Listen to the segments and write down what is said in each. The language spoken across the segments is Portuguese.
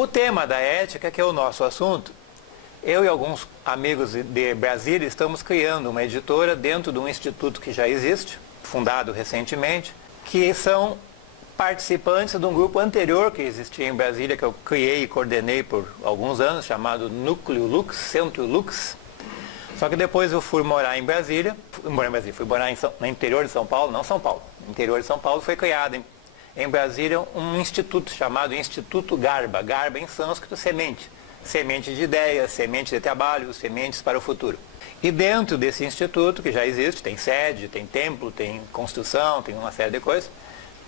O tema da ética, que é o nosso assunto, eu e alguns amigos de Brasília estamos criando uma editora dentro de um instituto que já existe, fundado recentemente, que são participantes de um grupo anterior que existia em Brasília, que eu criei e coordenei por alguns anos, chamado Núcleo Lux, Centro Lux. Só que depois eu fui morar em Brasília, fui morar no interior de São Paulo, não São Paulo, no interior de São Paulo. Foi criado em Brasília um instituto chamado Instituto Garba, Garba em sânscrito, semente. Semente de ideias, semente de trabalho, sementes para o futuro. E dentro desse instituto, que já existe, tem sede, tem templo, tem construção, tem uma série de coisas,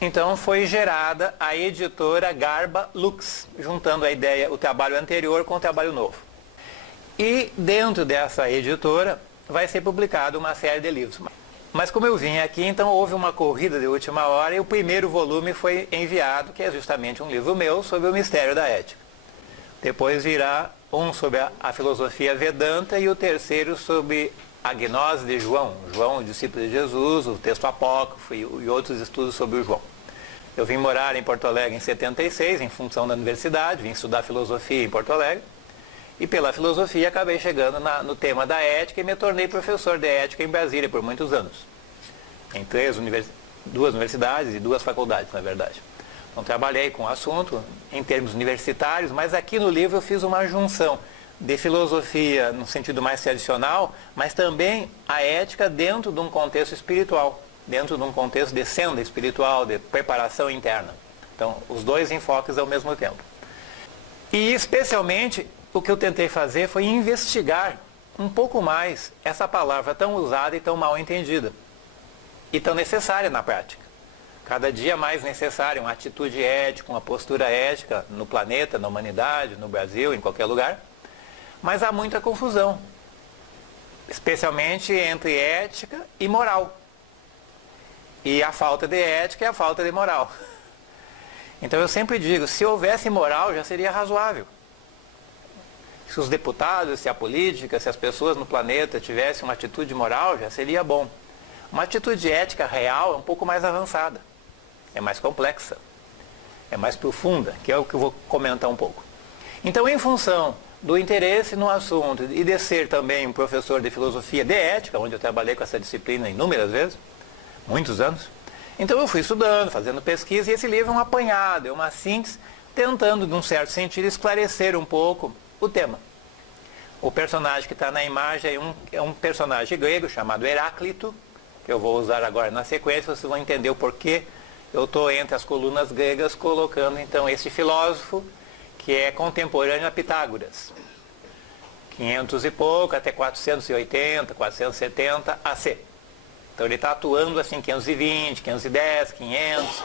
então foi gerada a editora Garba Lux, juntando a ideia, o trabalho anterior com o trabalho novo. E dentro dessa editora vai ser publicado uma série de livros. Mas como eu vim aqui, então houve uma corrida de última hora e o primeiro volume foi enviado, que é justamente um livro meu sobre o mistério da ética. Depois virá um sobre a filosofia Vedanta e o terceiro sobre a gnose de João, o discípulo de Jesus, o texto apócrifo e outros estudos sobre o João. Eu vim morar em Porto Alegre em 76, em função da universidade, vim estudar filosofia em Porto Alegre, e pela filosofia acabei chegando no tema da ética e me tornei professor de ética em Brasília por muitos anos, em duas universidades e duas faculdades, na verdade. Então trabalhei com o assunto em termos universitários, mas aqui no livro eu fiz uma junção de filosofia no sentido mais tradicional, mas também a ética dentro de um contexto espiritual, dentro de um contexto de senda espiritual, de preparação interna. Então, os dois enfoques ao mesmo tempo. E, especialmente, o que eu tentei fazer foi investigar um pouco mais essa palavra tão usada e tão mal entendida, e tão necessária na prática. Cada dia mais necessária uma atitude ética, uma postura ética no planeta, na humanidade, no Brasil, em qualquer lugar. Mas há muita confusão, especialmente entre ética e moral. E a falta de ética é a falta de moral. Então eu sempre digo, se houvesse moral já seria razoável. Se os deputados, se a política, se as pessoas no planeta tivessem uma atitude moral, já seria bom. Uma atitude ética real é um pouco mais avançada, é mais complexa, é mais profunda, que é o que eu vou comentar um pouco. Então, em função do interesse no assunto e de ser também um professor de filosofia de ética, onde eu trabalhei com essa disciplina inúmeras vezes, muitos anos, então eu fui estudando, fazendo pesquisa, e esse livro é um apanhado, é uma síntese, tentando, num certo sentido, esclarecer um pouco o tema. O personagem que está na imagem é um personagem grego chamado Heráclito, que eu vou usar agora na sequência, vocês vão entender o porquê eu estou entre as colunas gregas colocando então esse filósofo que é contemporâneo a Pitágoras, 500 e pouco até 480, 470 AC. Então ele está atuando assim 520, 510, 500,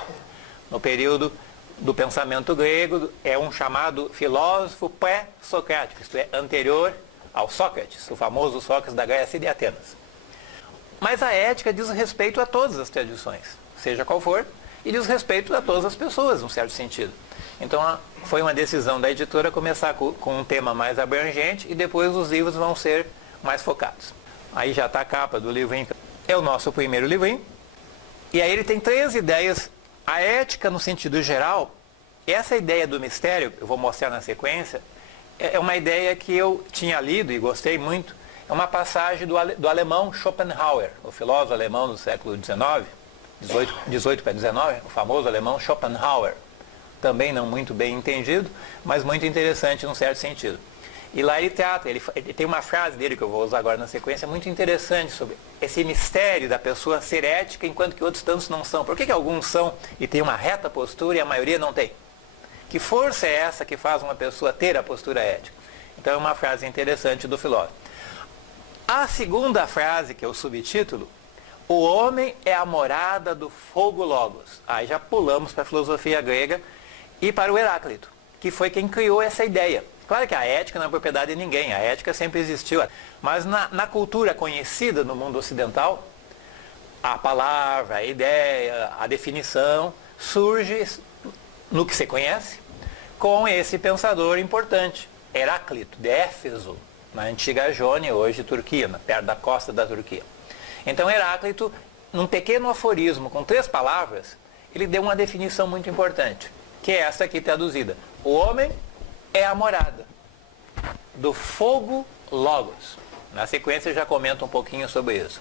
no período do pensamento grego, é um chamado filósofo pré-socrático, isto é, anterior ao Sócrates, o famoso Sócrates da Grécia e de Atenas. Mas a ética diz respeito a todas as tradições, seja qual for, e diz respeito a todas as pessoas, num certo sentido. Então foi uma decisão da editora começar com um tema mais abrangente e depois os livros vão ser mais focados. Aí já está a capa do livrinho. É o nosso primeiro livrinho. E aí ele tem 3 ideias. A ética no sentido geral, essa ideia do mistério, eu vou mostrar na sequência, é uma ideia que eu tinha lido e gostei muito. É uma passagem do alemão Schopenhauer, o filósofo alemão do século XIX, 18 para 19, o famoso alemão Schopenhauer. Também não muito bem entendido, mas muito interessante num certo sentido. E lá ele trata, ele tem uma frase dele que eu vou usar agora na sequência, muito interessante sobre esse mistério da pessoa ser ética enquanto que outros tantos não são. Por que alguns são e têm uma reta postura e a maioria não tem? Que força é essa que faz uma pessoa ter a postura ética? Então é uma frase interessante do filósofo. A segunda frase, que é o subtítulo, o homem é a morada do fogo logos. Aí já pulamos para a filosofia grega e para o Heráclito, que foi quem criou essa ideia. Claro que a ética não é propriedade de ninguém, a ética sempre existiu. Mas na cultura conhecida no mundo ocidental, a palavra, a ideia, a definição surge no que se conhece com esse pensador importante, Heráclito, de Éfeso, na antiga Jônia, hoje Turquia, perto da costa da Turquia. Então Heráclito, num pequeno aforismo com 3 palavras, ele deu uma definição muito importante, que é essa aqui traduzida. O homem é a morada do fogo Logos. Na sequência eu já comento um pouquinho sobre isso.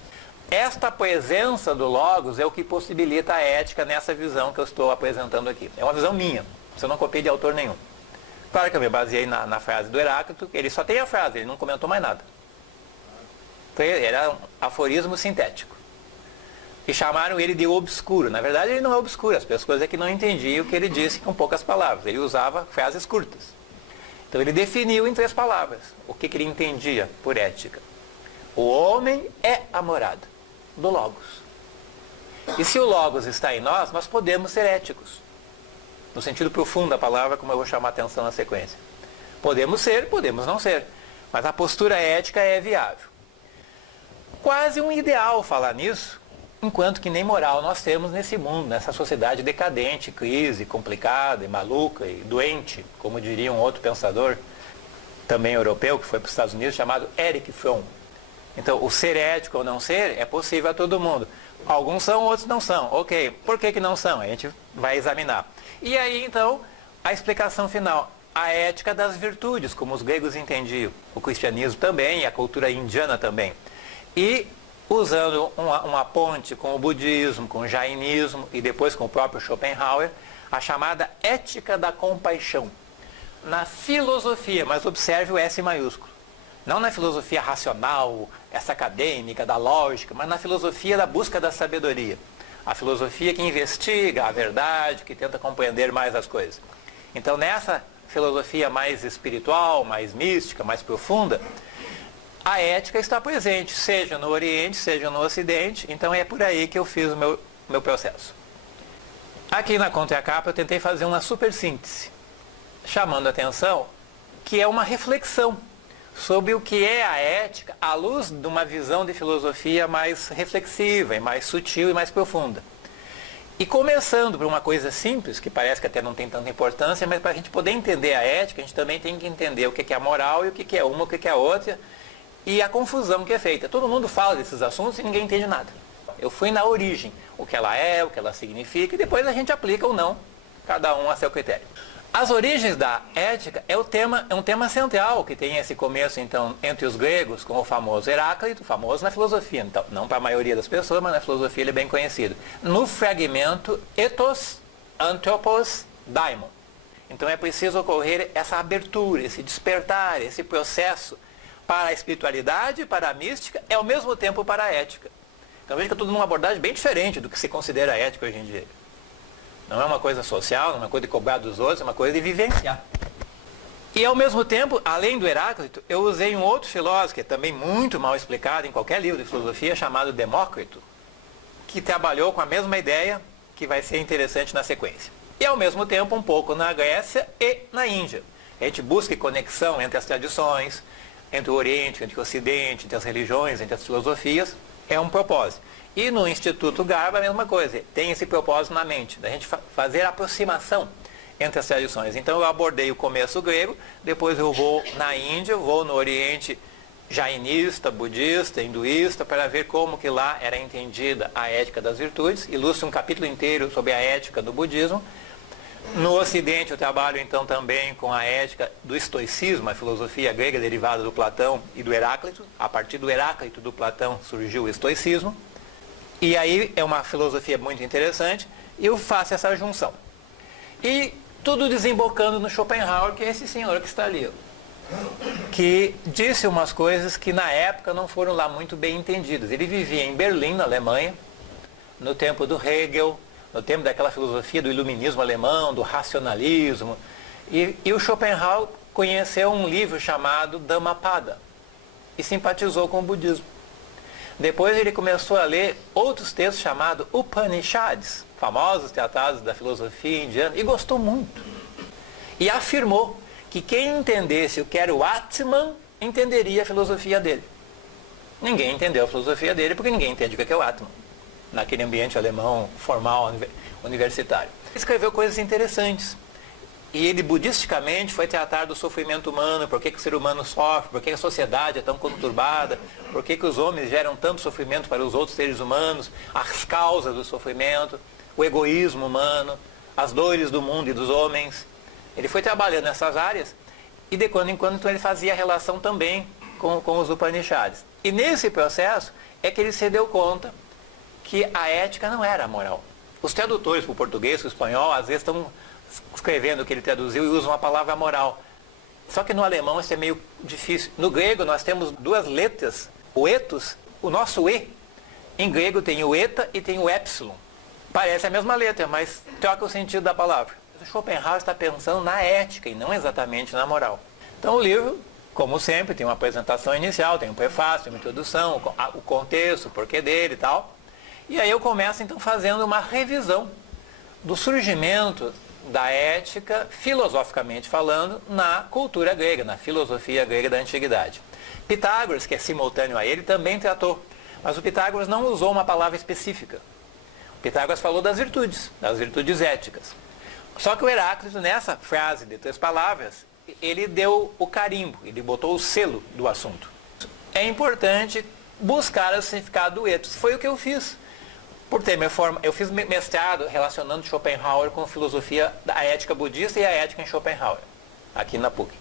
Esta presença do Logos é o que possibilita a ética nessa visão que eu estou apresentando aqui. É uma visão minha, eu não copiei de autor nenhum. Claro que eu me baseei na frase do Heráclito, ele só tem a frase, ele não comentou mais nada. Era um aforismo sintético. E chamaram ele de obscuro. Na verdade ele não é obscuro, as pessoas é que não entendiam o que ele disse com poucas palavras. Ele usava frases curtas. Então ele definiu em 3 palavras o que ele entendia por ética. O homem é a morada do Logos. E se o Logos está em nós, nós podemos ser éticos. No sentido profundo da palavra, como eu vou chamar a atenção na sequência. Podemos ser, podemos não ser. Mas a postura ética é viável. Quase um ideal falar nisso, enquanto que nem moral nós temos nesse mundo, nessa sociedade decadente, crise, complicada e maluca e doente, como diria um outro pensador, também europeu, que foi para os Estados Unidos, chamado Erich Fromm. Então, o ser ético ou não ser é possível a todo mundo. Alguns são, outros não são. Ok, por que não são? A gente vai examinar. E aí, então, a explicação final. A ética das virtudes, como os gregos entendiam. O cristianismo também e a cultura indiana também. E usando uma ponte com o budismo, com o jainismo e depois com o próprio Schopenhauer, a chamada ética da compaixão. Na filosofia, mas observe o S maiúsculo. Não na filosofia racional, essa acadêmica, da lógica, mas na filosofia da busca da sabedoria. A filosofia que investiga a verdade, que tenta compreender mais as coisas. Então, nessa filosofia mais espiritual, mais mística, mais profunda, a ética está presente, seja no Oriente, seja no Ocidente. Então, é por aí que eu fiz o meu processo. Aqui na contracapa eu tentei fazer uma super síntese, chamando a atenção que é uma reflexão sobre o que é a ética à luz de uma visão de filosofia mais reflexiva, e mais sutil e mais profunda. E começando por uma coisa simples, que parece que até não tem tanta importância, mas para a gente poder entender a ética, a gente também tem que entender o que é a moral e o que é uma, o que é a outra, e a confusão que é feita. Todo mundo fala desses assuntos e ninguém entende nada. Eu fui na origem, o que ela é, o que ela significa, e depois a gente aplica ou não, cada um a seu critério. As origens da ética é um tema central, que tem esse começo, então, entre os gregos, com o famoso Heráclito, famoso na filosofia, então, não para a maioria das pessoas, mas na filosofia ele é bem conhecido. No fragmento ethos, anthropos, daimon. Então é preciso ocorrer essa abertura, esse despertar, esse processo para a espiritualidade, para a mística, e ao mesmo tempo para a ética. Então veja que eu estou numa abordagem bem diferente do que se considera ética hoje em dia. Não é uma coisa social, não é uma coisa de cobrar dos outros, é uma coisa de vivenciar. E ao mesmo tempo, além do Heráclito, eu usei um outro filósofo, que é também muito mal explicado em qualquer livro de filosofia, chamado Demócrito, que trabalhou com a mesma ideia, que vai ser interessante na sequência. E ao mesmo tempo, um pouco na Grécia e na Índia. A gente busca conexão entre as tradições, entre o Oriente, entre o Ocidente, entre as religiões, entre as filosofias, é um propósito. E no Instituto Garba a mesma coisa, tem esse propósito na mente, da gente fazer a aproximação entre as tradições. Então eu abordei o começo grego, depois eu vou na Índia, vou no Oriente jainista, budista, hinduísta, para ver como que lá era entendida a ética das virtudes, ilustro um capítulo inteiro sobre a ética do budismo. No Ocidente eu trabalho então também com a ética do estoicismo, a filosofia grega derivada do Platão e do Heráclito. A partir do Heráclito e do Platão surgiu o estoicismo. E aí é uma filosofia muito interessante, e eu faço essa junção. E tudo desembocando no Schopenhauer, que é esse senhor que está ali, que disse umas coisas que na época não foram lá muito bem entendidas. Ele vivia em Berlim, na Alemanha, no tempo do Hegel, no tempo daquela filosofia do iluminismo alemão, do racionalismo. E o Schopenhauer conheceu um livro chamado Dhammapada e simpatizou com o budismo. Depois ele começou a ler outros textos chamados Upanishads, famosos tratados da filosofia indiana, e gostou muito. E afirmou que quem entendesse o que era o Atman, entenderia a filosofia dele. Ninguém entendeu a filosofia dele, porque ninguém entende o que é o Atman, naquele ambiente alemão formal, universitário. Ele escreveu coisas interessantes. E ele, budisticamente, foi tratar do sofrimento humano, por que o ser humano sofre, por que a sociedade é tão conturbada, por que os homens geram tanto sofrimento para os outros seres humanos, as causas do sofrimento, o egoísmo humano, as dores do mundo e dos homens. Ele foi trabalhando nessas áreas e de quando em quando então, ele fazia relação também com os Upanishads. E nesse processo é que ele se deu conta que a ética não era a moral. Os tradutores para o português, para o espanhol, às vezes estão escrevendo o que ele traduziu e usam a palavra moral. Só que no alemão isso é meio difícil. No grego nós temos duas letras, o ethos, o nosso e. Em grego tem o eta e tem o epsilon. Parece a mesma letra, mas troca o sentido da palavra. O Schopenhauer está pensando na ética e não exatamente na moral. Então o livro, como sempre, tem uma apresentação inicial, tem um prefácio, uma introdução, o contexto, o porquê dele e tal. E aí eu começo então fazendo uma revisão do surgimento da ética, filosoficamente falando, na cultura grega, na filosofia grega da antiguidade. Pitágoras, que é simultâneo a ele, também tratou, mas o Pitágoras não usou uma palavra específica. O Pitágoras falou das virtudes éticas. Só que o Heráclito, nessa frase de 3 palavras, ele deu o carimbo, ele botou o selo do assunto. É importante buscar o significado do ethos. Foi o que eu fiz. Por ter eu fiz mestrado relacionando Schopenhauer com a filosofia da ética budista e a ética em Schopenhauer, aqui na PUC.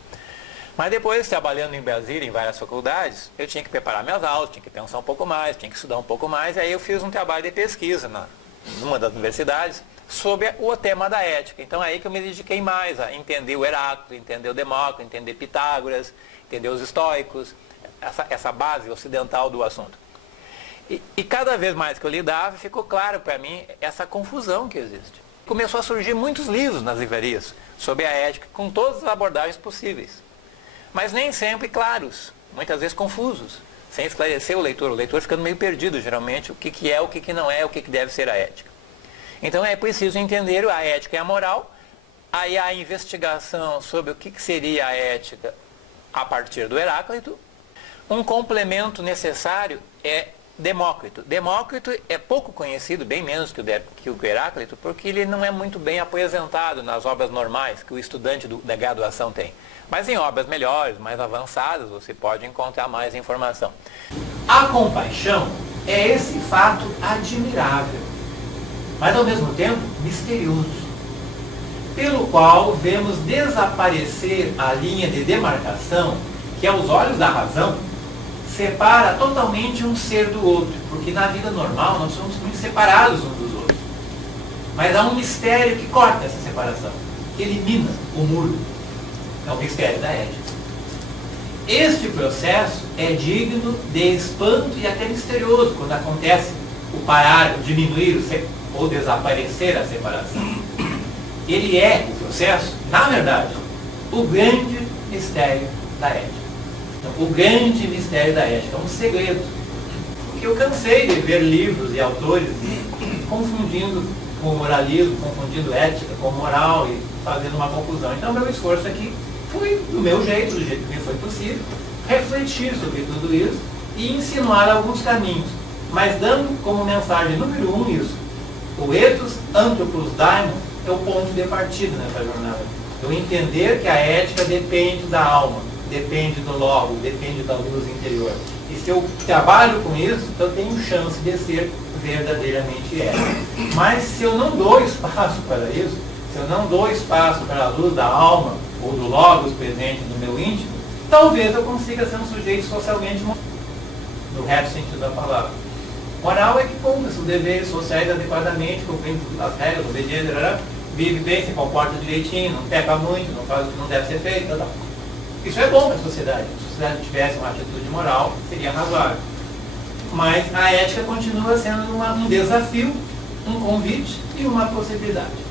Mas depois, trabalhando em Brasília, em várias faculdades, eu tinha que preparar minhas aulas, tinha que pensar um pouco mais, tinha que estudar um pouco mais, e aí eu fiz um trabalho de pesquisa numa das universidades sobre o tema da ética. Então é aí que eu me dediquei mais a entender o Heráclito, entender o Demócrito, entender Pitágoras, entender os estoicos, essa base ocidental do assunto. E cada vez mais que eu lidava, ficou claro para mim essa confusão que existe. Começou a surgir muitos livros nas livrarias sobre a ética, com todas as abordagens possíveis. Mas nem sempre claros, muitas vezes confusos, sem esclarecer o leitor ficando meio perdido, geralmente, o que é, o que não é, o que deve ser a ética. Então é preciso entender a ética e a moral, aí a investigação sobre o que seria a ética a partir do Heráclito. Um complemento necessário é Demócrito. Demócrito é pouco conhecido, bem menos que o Heráclito, porque ele não é muito bem apresentado nas obras normais que o estudante da graduação tem. Mas em obras melhores, mais avançadas, você pode encontrar mais informação. A compaixão é esse fato admirável, mas ao mesmo tempo misterioso, pelo qual vemos desaparecer a linha de demarcação que aos olhos da razão separa totalmente um ser do outro, porque na vida normal nós somos muito separados uns dos outros. Mas há um mistério que corta essa separação, que elimina o muro. É o mistério da ética. Este processo é digno de espanto e até misterioso quando acontece o parar, o diminuir ou desaparecer a separação. Ele é o processo, na verdade, o grande mistério da ética. O grande mistério da ética é um segredo. Porque eu cansei de ver livros e autores confundindo com moralismo, confundindo ética com moral e fazendo uma confusão. Então, meu esforço aqui foi do meu jeito, do jeito que me foi possível, refletir sobre tudo isso e insinuar alguns caminhos, mas dando como mensagem número 1 isso. O ethos anthropos daimon é o ponto de partida nessa jornada. Eu entender que a ética depende da alma, depende do logo, depende da luz interior. E se eu trabalho com isso, eu tenho chance de ser verdadeiramente ético. Mas se eu não dou espaço para isso, se eu não dou espaço para a luz da alma ou do logos presente no meu íntimo, talvez eu consiga ser um sujeito socialmente moral, no reto sentido da palavra. Moral é que cumpre seus deveres sociais adequadamente, cumprindo as regras, obediência, vive bem, se comporta direitinho, não peca muito, não faz o que não deve ser feito, tal. Isso é bom para a sociedade. Se a sociedade tivesse uma atitude moral, seria razoável. Mas a ética continua sendo um desafio, um convite e uma possibilidade.